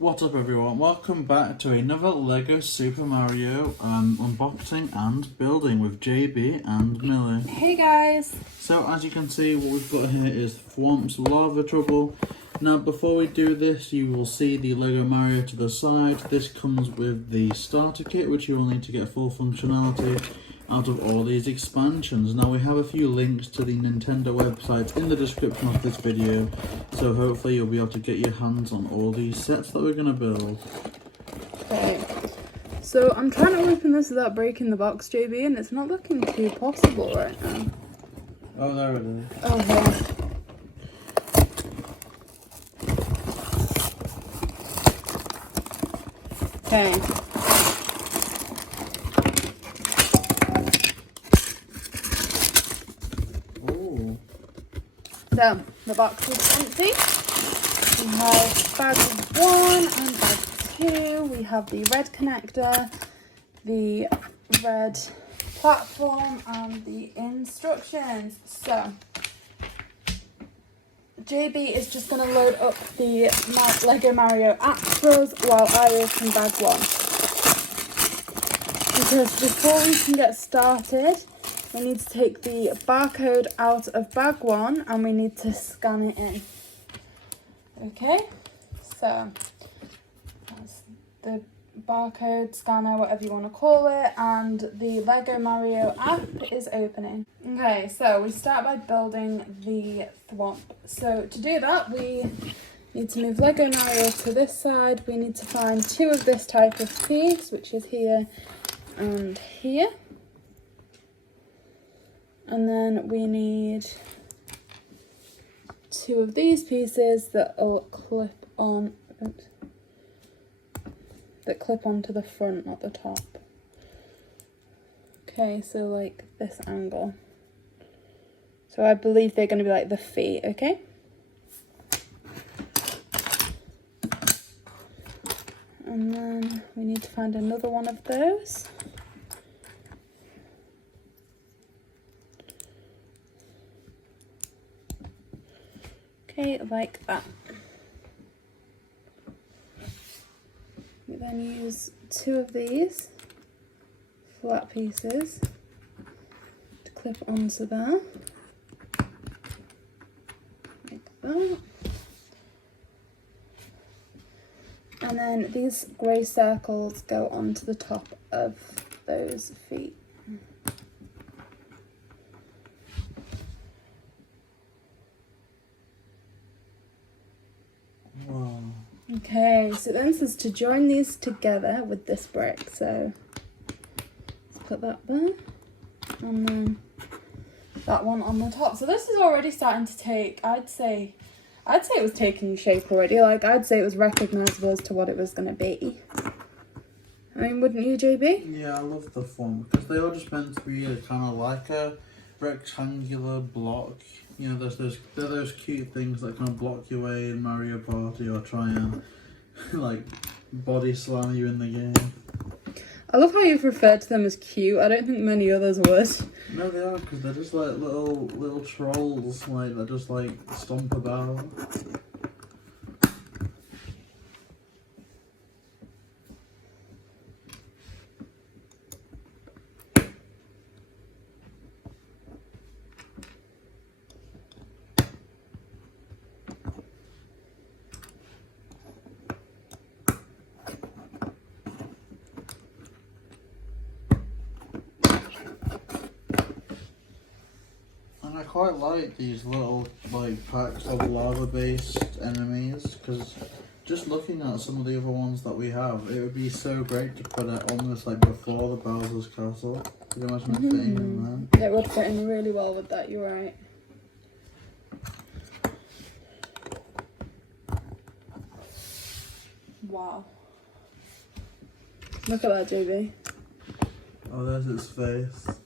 What's up everyone, welcome back to another LEGO Super Mario unboxing and building with JayBee and Millie. Hey guys! So as you can see, what we've got here is Whomp's Lava Trouble. Now before we do this, you will see the LEGO Mario to the side. This comes with the starter kit, which you will need to get full functionality out of all these expansions. Now we have a few links to the Nintendo website in the description of this video, so hopefully you'll be able to get your hands on all these sets that we're going to build. Okay, so I'm trying to open this without breaking the box, JayBee, and it's not looking too possible right now. Oh, there it is. Oh, yeah. Okay. So, the box is empty. We have bag 1 and bag 2. We have the red connector, the red platform, and the instructions. So, JayBee is just going to load up the LEGO Mario app for us while I open bag 1. Because before we can get started, we need to take the barcode out of bag 1 and we need to scan it in. Okay, so that's the barcode scanner, whatever you want to call it, and the LEGO Mario app is opening. Okay, so we start by building the Whomp. So to do that, we need to move LEGO Mario to this side. We need to find 2 of this type of piece, which is here and here. And then we need 2 of these pieces that will clip on, that clip onto the front, not the top. Okay, so like this angle. So I believe they're going to be like the feet, okay? And then we need to find another one of those. Okay, like that. We then use 2 of these flat pieces to clip onto there, like that. And then these grey circles go onto the top of those feet. Okay, so then says to join these together with this brick, so let's put that there, and then that one on the top. So this is already starting to take, I'd say it was taking shape already, like I'd say it was recognisable as to what it was going to be. I mean, wouldn't you, JayBee? Yeah, I love the form, because they are just meant to be kind of like a rectangular block. You know, they're those cute things that kind of block your way in Mario Party or try and like body slam you in the game. I love how you've referred to them as cute. I don't think many others would. No, they are, because they're just like little trolls, like that just like stomp about. I quite like these little like packs of lava-based enemies, because just looking at some of the other ones that we have, it would be so great to put it almost like before the Bowser's Castle. Could you imagine it fitting in there? It would fit in really well with that, you're right. Wow. Look at that, JayBee. Oh, there's its face.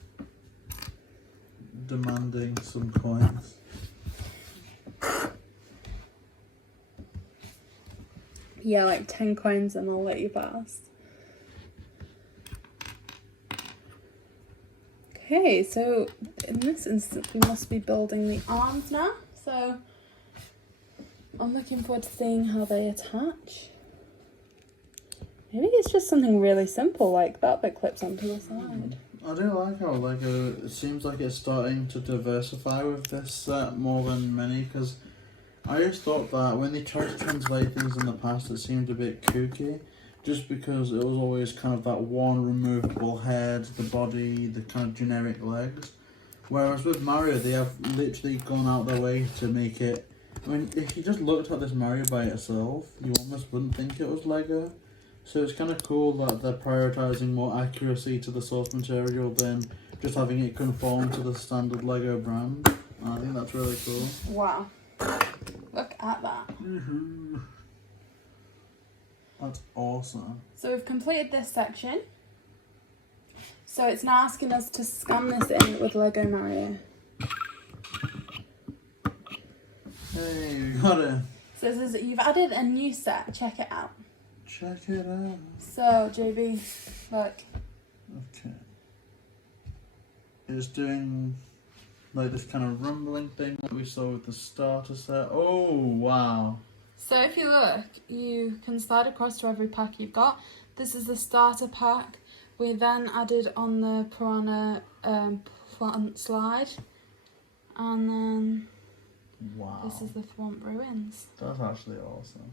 Demanding some coins. Yeah, like 10 coins and I'll let you pass. Okay, so in this instance we must be building the arms now, so I'm looking forward to seeing how they attach. Maybe it's just something really simple like that clips onto the side. I do like how Lego, it seems like it's starting to diversify with this set more than many, because I just thought that when they tried to translate things in the past, it seemed a bit kooky, just because it was always kind of that one removable head, the body, the kind of generic legs. Whereas with Mario, they have literally gone out their way to make it. I mean, if you just looked at this Mario by itself, you almost wouldn't think it was Lego. So it's kind of cool that they're prioritising more accuracy to the source material than just having it conform to the standard Lego brand. I think that's really cool. Wow. Look at that. That's awesome. So we've completed this section. So it's now asking us to scan this in with Lego Mario. Hey, we got it. So it says you've added a new set. Check it out. Check it out. So JayBee, look. Okay. It's doing like this kind of rumbling thing that we saw with the starter set. Oh, wow. So if you look, you can slide across to every pack you've got. This is the starter pack. We then added on the Piranha plant slide. And then Wow. this is the Whomp ruins. That's actually awesome.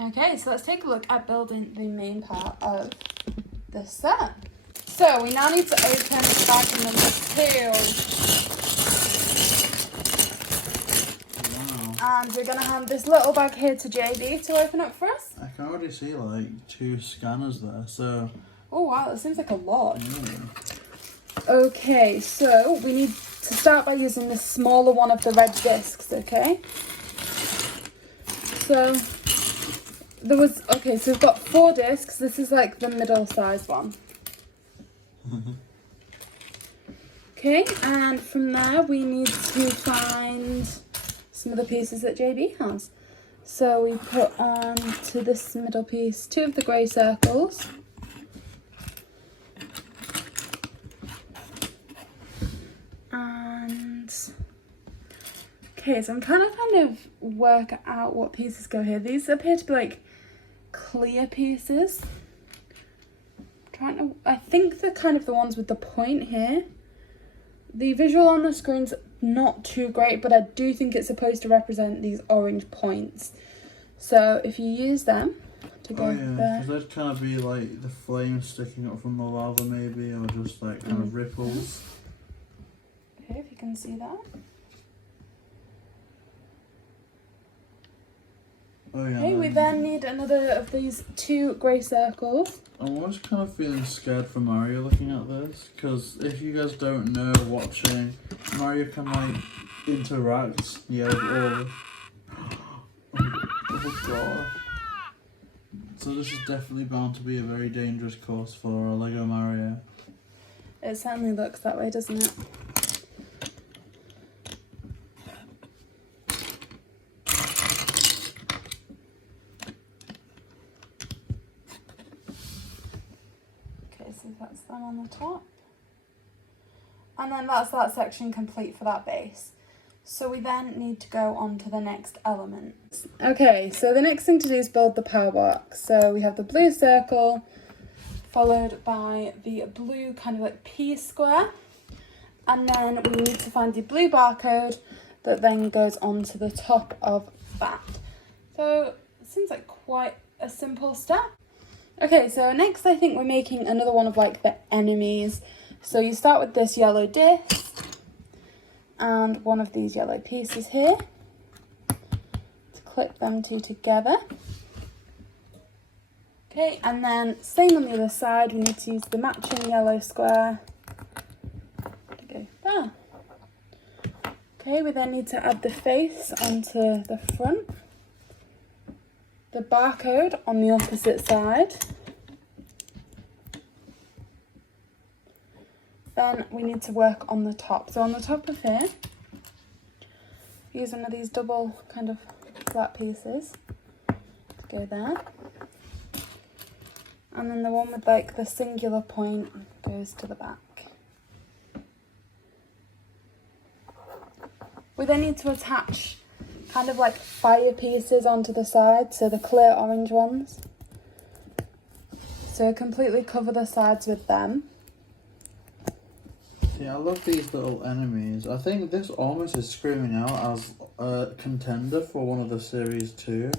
Okay, so let's take a look at building the main part of this set. So we now need to open bag number 2. Wow. And we're going to hand this little bag here to JayBee to open up for us. I can already see like 2 scanners there, so... Oh wow, that seems like a lot. Yeah. Okay, so we need to start by using the smaller one of the red discs, okay? So so we've got 4 discs. This is like the middle size one. Okay, and from there we need to find some of the pieces that JayBee has. So we put on to this middle piece 2 of the grey circles. And okay, so I'm trying to kind of work out what pieces go here. These appear to be like clear pieces. I think they're kind of the ones with the point here. The visual on the screen's not too great, but I do think it's supposed to represent these orange points. So if you use them to go there. because they'd kind of be like the flames sticking up from the lava maybe, or just like kind of ripples. Okay, if you can see that. Oh yeah. Okay, we then need another of these 2 grey circles. I'm always kind of feeling scared for Mario looking at this, because if you guys don't know, watching, Mario can like interact, with all oh god. So this is definitely bound to be a very dangerous course for Lego Mario. It certainly looks that way, doesn't it? So that's them on the top. And then that's that section complete for that base. So we then need to go on to the next element. Okay, so the next thing to do is build the power box. So we have the blue circle, followed by the blue kind of like P square. And then we need to find the blue barcode that then goes onto the top of that. So it seems like quite a simple step. Okay, so next I think we're making another one of like the enemies. So you start with this yellow disc and one of these yellow pieces here to clip them 2 together. Okay, and then same on the other side, we need to use the matching yellow square to go there. Okay, we then need to add the face onto the front. The barcode on the opposite side. Then we need to work on the top. So on the top of here, use one of these double kind of flat pieces to go there. And then the one with like the singular point goes to the back. We then need to attach kind of like fire pieces onto the side, so the clear orange ones. so completely cover the sides with them. Yeah, I love these little enemies. I think this almost is screaming out as a contender for one of the series 2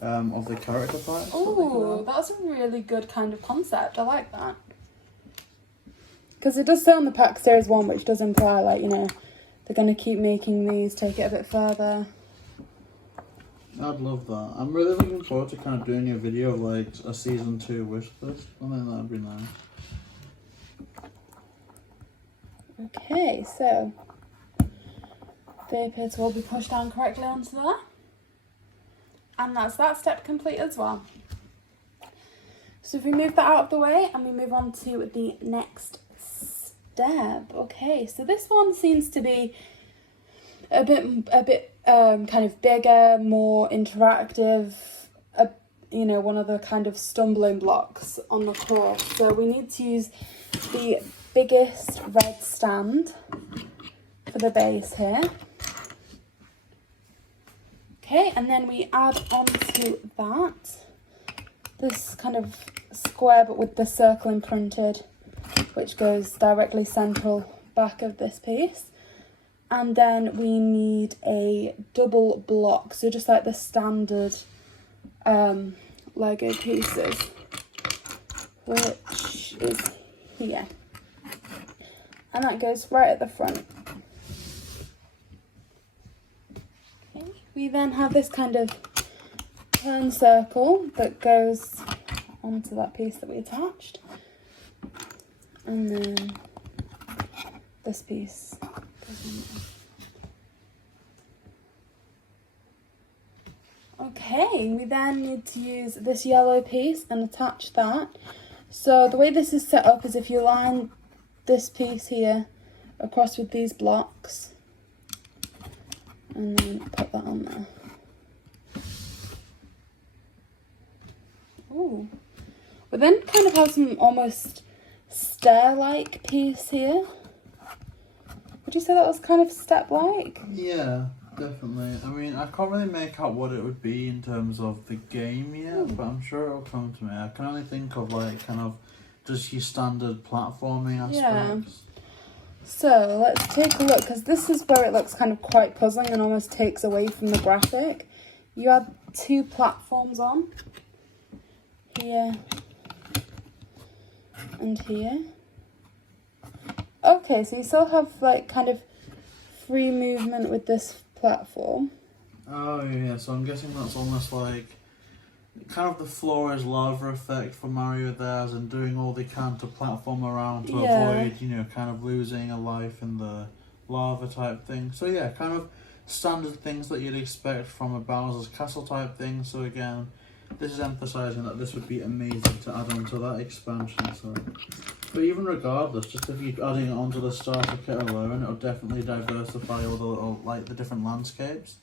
of the character packs. Oh, that's a really good kind of concept. I like that. Because it does say on the pack series 1, which does imply, like, you know, they're going to keep making these, take it a bit further. I'd love that. I'm really looking forward to kind of doing a video of like a season 2 wish list. I think that'd be nice. Okay, so the aphids will be pushed down correctly onto there. And that's that step complete as well. So if we move that out of the way and we move on to the next step. Okay, so this one seems to be a bit kind of bigger, more interactive, you know, one of the kind of stumbling blocks on the course. So we need to use the biggest red stand for the base here. Okay, and then we add onto that this kind of square but with the circle imprinted, which goes directly central back of this piece. And then we need a double block, so just like the standard Lego pieces, which is here. And that goes right at the front. Okay. We then have this kind of turn circle that goes onto that piece that we attached. And then this piece goes on there. Okay, we then need to use this yellow piece and attach that. So the way this is set up is if you line this piece here across with these blocks and then put that on there. Ooh. We then kind of have some almost stair-like piece here. Would you say that was kind of step-like? Yeah, definitely. I mean, I can't really make out what it would be in terms of the game yet, but I'm sure it'll come to me. I can only think of like kind of just your standard platforming aspects. Yeah. So let's take a look, because this is where it looks kind of quite puzzling and almost takes away from the graphic. You add 2 platforms on, here and here. Okay, so you still have like kind of free movement with this platform. Oh yeah, so I'm guessing that's almost like kind of the floor is lava effect for Mario theirs, and doing all they can to platform around to avoid, you know, kind of losing a life in the lava type thing. So yeah, kind of standard things that you'd expect from a Bowser's Castle type thing. So again, this is emphasising that this would be amazing to add on to that expansion. So, but even regardless, just if you're adding it onto the starter kit alone, it'll definitely diversify all the little, like the different landscapes.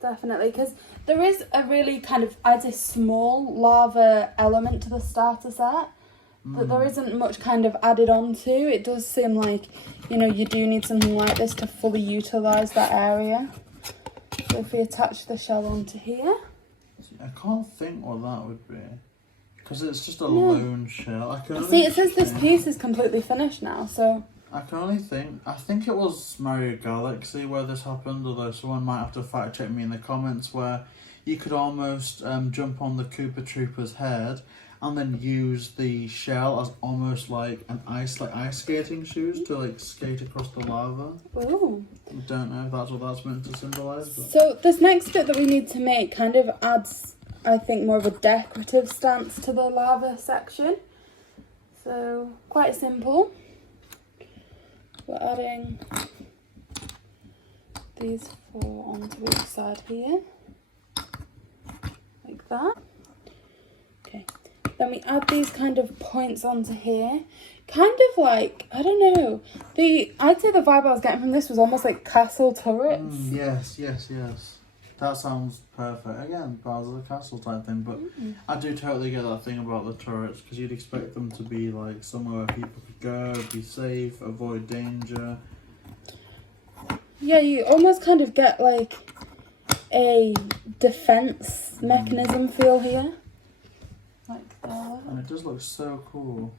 Definitely, because there is a really kind of, I'd say, small lava element to the starter set that there isn't much kind of added on to. It does seem like, you know, you do need something like this to fully utilise that area. So if we attach the shell onto here. I can't think what that would be, because it's just a lone shell. See, it says this piece is completely finished now, so... I can only think, I think it was Mario Galaxy where this happened, although someone might have to fact check me in the comments, where you could almost jump on the Koopa Troopa's head and then use the shell as almost like an ice skating shoes to like skate across the lava. Ooh. I don't know if that's what that's meant to symbolise. But... So this next bit that we need to make kind of adds, I think, more of a decorative stance to the lava section. So quite simple. We're adding these 4 onto each side here, like that. Okay, then we add these kind of points onto here, kind of like, I don't know, I'd say the vibe I was getting from this was almost like castle turrets. Yes. That sounds perfect. Again, Bowser's Castle type thing, but I do totally get that thing about the turrets, because you'd expect them to be like somewhere where people could go, be safe, avoid danger. Yeah, you almost kind of get like a defense mechanism feel here, like all And up. it does look so cool.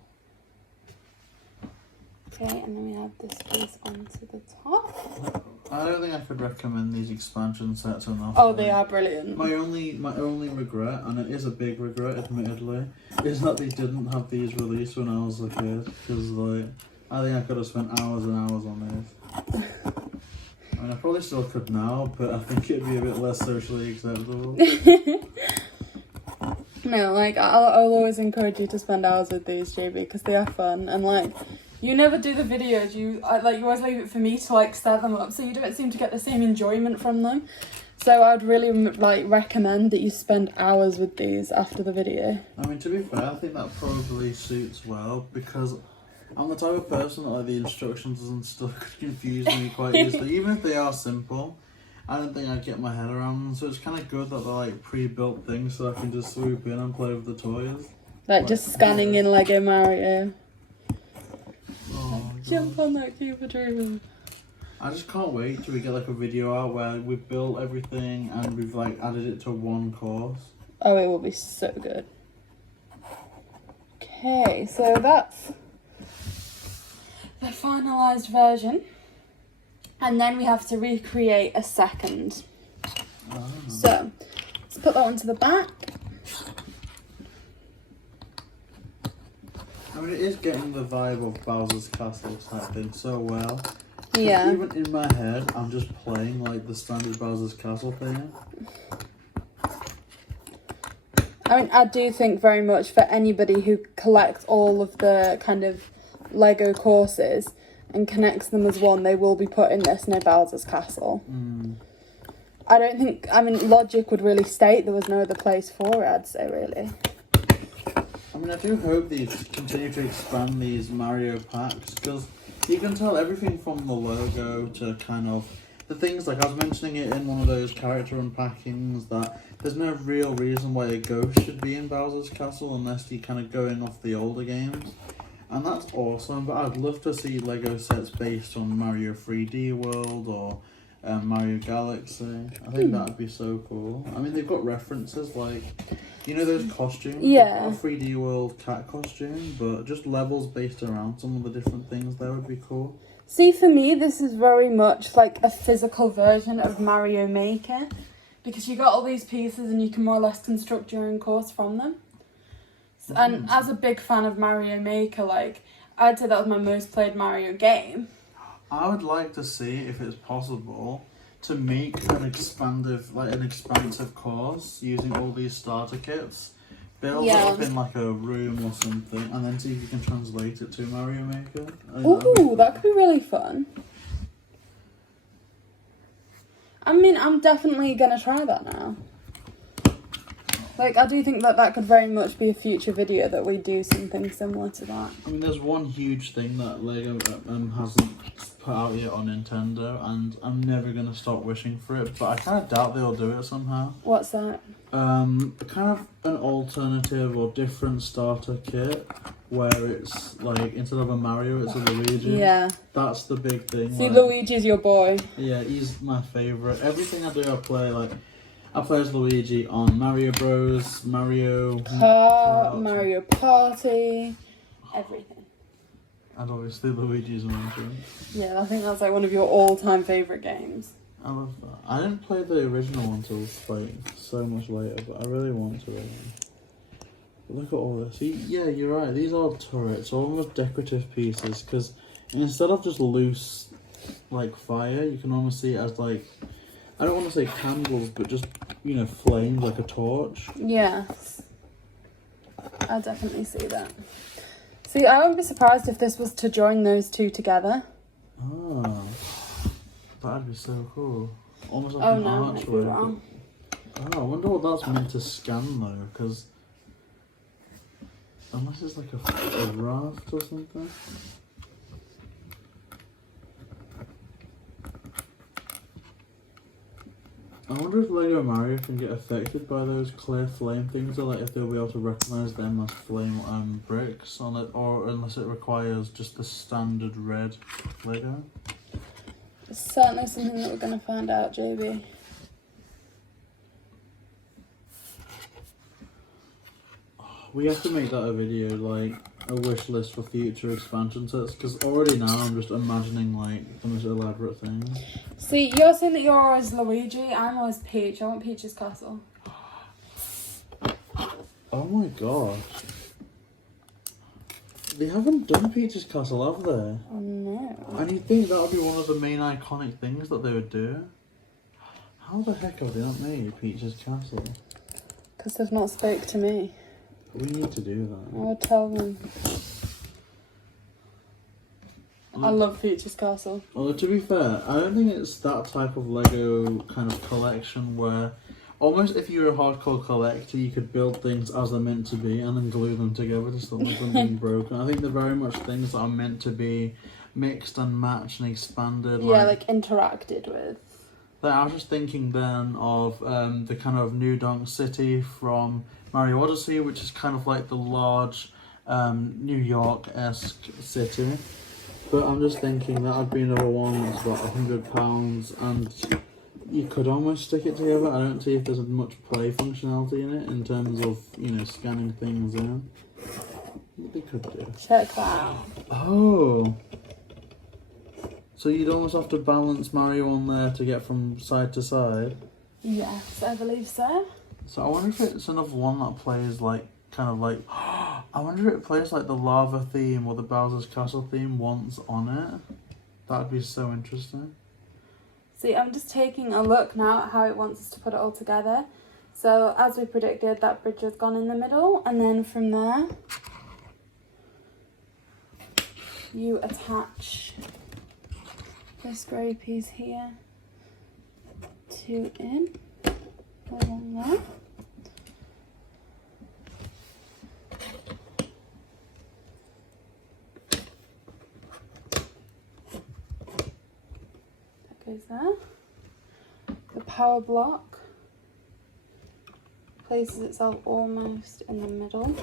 Okay, and then we have this piece onto the top. I don't think I could recommend these expansion sets enough. Oh, they are brilliant. My only regret, and it is a big regret, admittedly, is that they didn't have these released when I was a kid. Because like, I think I could have spent hours and hours on these. I mean, I probably still could now, but I think it'd be a bit less socially acceptable. No, like I'll always encourage you to spend hours with these, JayBee, because they are fun, and like you never do the videos. You always leave it for me to like set them up, so you don't seem to get the same enjoyment from them. So I'd really like recommend that you spend hours with these after the video. I mean, to be fair, I think that probably suits well because I'm the type of person that like the instructions and stuff could confuse me quite easily, even if they are simple. I don't think I'd get my head around them, so it's kind of good that they're like pre-built things so I can just swoop in and play with the toys. Like just scanning in Lego Mario. Oh, Jump on that Cuba Dream. I just can't wait till we get like a video out where we've built everything and we've like added it to one course. Oh, it will be so good. Okay, so that's the finalised version. And then we have to recreate a second. Oh. So, let's put that onto the back. I mean, it is getting the vibe of Bowser's Castle type thing so well. 'Cause Yeah. even in my head, I'm just playing like the standard Bowser's Castle thing. I mean, I do think very much for anybody who collects all of the kind of Lego courses and connects them as one, they will be putting this near Bowser's Castle. I don't think, I mean, logic would really state there was no other place for it, I'd say, really. I mean, I do hope they continue to expand these Mario packs because you can tell everything from the logo to kind of the things like I was mentioning it in one of those character unpackings that there's no real reason why a ghost should be in Bowser's Castle unless you're kind of going off the older games. And that's awesome, but I'd love to see Lego sets based on Mario 3D World or Mario Galaxy. I think that'd be so cool. I mean, they've got references like, you know those costumes? Yeah. A 3D World cat costume, but just levels based around some of the different things there would be cool. See, for me, this is very much like a physical version of Mario Maker. Because you got all these pieces and you can more or less construct your own course from them. And as a big fan of Mario Maker, like, I'd say that was my most played Mario game. I would like to see if it's possible to make an expansive course using all these starter kits, build it up in like a room or something, and then see if you can translate it to Mario Maker. Ooh, that could be really fun. I mean, I'm definitely gonna try that now. Like, I do think that that could very much be a future video that we do something similar to that. I mean, there's one huge thing that Lego hasn't put out yet on Nintendo, and I'm never gonna stop wishing for it. But I kind of doubt they'll do it somehow. What's that? Kind of an alternative or different starter kit where it's like instead of a Mario, it's a Luigi. Yeah. That's the big thing. See, like, Luigi's your boy. Yeah, he's my favourite. Everything I do, I play as Luigi on Mario Bros, Mario Kart, Mario Party, everything. and obviously Luigi's Mansion. Yeah, I think that's like one of your all-time favourite games. I love that. I didn't play the original one until like so much later, but I really want to. Look at all this. Yeah, you're right. These are turrets, almost decorative pieces, because instead of just loose like fire, you can almost see it as like, I don't want to say candles, but just, you know, flames like a torch. Yes. I definitely see that. See, I wouldn't be surprised if this was to join those two together. Oh, that'd be so cool. Almost like an archway. Oh, I wonder what that's meant to scan though, because unless it's like a raft or something. I wonder if Lego Mario can get affected by those clear flame things, or like if they'll be able to recognise them as flame bricks on it, or unless it requires just the standard red Lego. It's certainly something that we're going to find out, JayBee. We have to make that a video, like a wish list for future expansion sets, because already now I'm just imagining like the most elaborate things. See, you're saying that you're always Luigi, I'm always Peach. I want Peach's castle. Oh my gosh. They haven't done Peach's Castle, have they? Oh no. And you'd think that would be one of the main iconic things that they would do. How the heck have they not made Peach's Castle? Because they've not spoke to me. We need to do that. I would tell them. I love Peach's Castle. Well, to be fair, I don't think it's that type of Lego kind of collection where almost if you're a hardcore collector, you could build things as they're meant to be and then glue them together to stop them from being broken. I think they're very much things that are meant to be mixed and matched and expanded. Yeah, like interacted with. Like, I was just thinking then of the kind of New Donk City from Mario Odyssey, which is kind of like the large New York-esque city. But I'm just thinking that would be another one that's about £100 and you could almost stick it together. I don't see if there's much play functionality in it in terms of, you know, scanning things in. What they could do. Check that out. Oh. So you'd almost have to balance Mario on there to get from side to side? Yes, I believe so. So I wonder if it's another one that plays like, kind of like, I wonder if it plays like the lava theme or the Bowser's Castle theme once on it. That'd be so interesting. See, I'm just taking a look now at how it wants us to put it all together. So, as we predicted, that bridge has gone in the middle, and then from there, you attach this grey piece here to in, along there. Goes there. The power block places itself almost in the middle.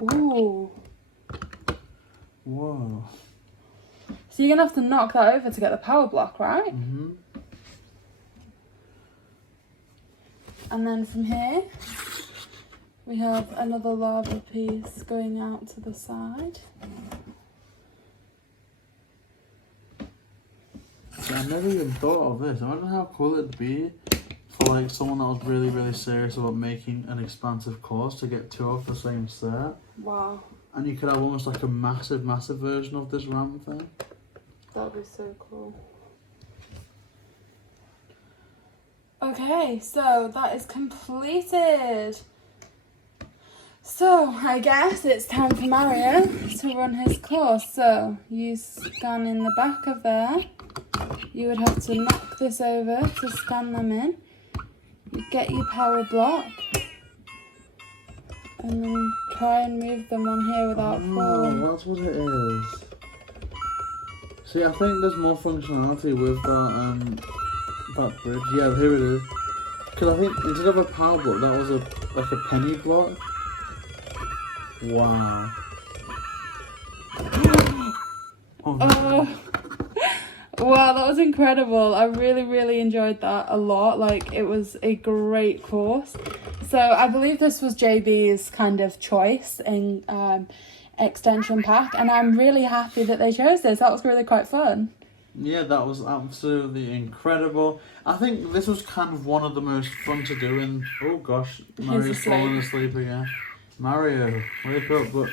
Ooh. Whoa. So you're gonna have to knock that over to get the power block, right? Mm-hmm. And then from here, we have another lava piece going out to the side. I never even thought of this. Imagine how cool it'd be for like someone that was really, really serious about making an expansive course to get two of the same set. Wow. And you could have almost like a massive, massive version of this ramp thing. That would be so cool. Okay, so that is completed. So, I guess it's time for Mario to run his course. So, you scan in the back of there. You would have to knock this over to scan them in. You get your power block. And then try and move them on here without falling. Oh, that's what it is. See, I think there's more functionality with that bridge. Yeah, here it is. Because I think instead of a power block, that was like a penny block. Wow. Oh, no. Wow, that was incredible. I really, really enjoyed that a lot. Like, it was a great course. So, I believe this was JayBee's kind of choice in extension pack. And I'm really happy that they chose this. That was really quite fun. Yeah, that was absolutely incredible. I think this was kind of one of the most fun to do in... Oh gosh, Mario's falling asleep again. Mario, wake up. But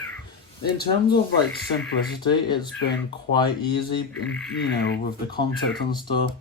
in terms of like simplicity, it's been quite easy, you know, with the concept and stuff.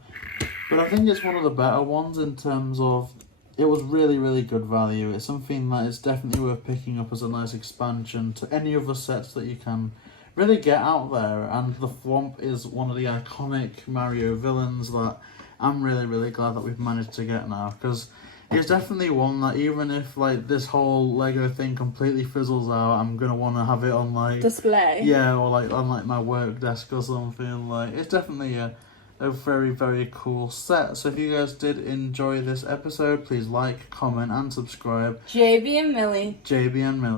But I think it's one of the better ones in terms of it was really, really good value. It's something that is definitely worth picking up as a nice expansion to any other sets that you can really get out there. And the Whomp is one of the iconic Mario villains that I'm really, really glad that we've managed to get now, because it's definitely one that even if like this whole Lego thing completely fizzles out, I'm gonna want to have it on like display. Yeah, or like on like my work desk or something. Like, it's definitely a very, very cool set. So if you guys did enjoy this episode, please like, comment and subscribe. JayBee and Millie. JayBee and Millie.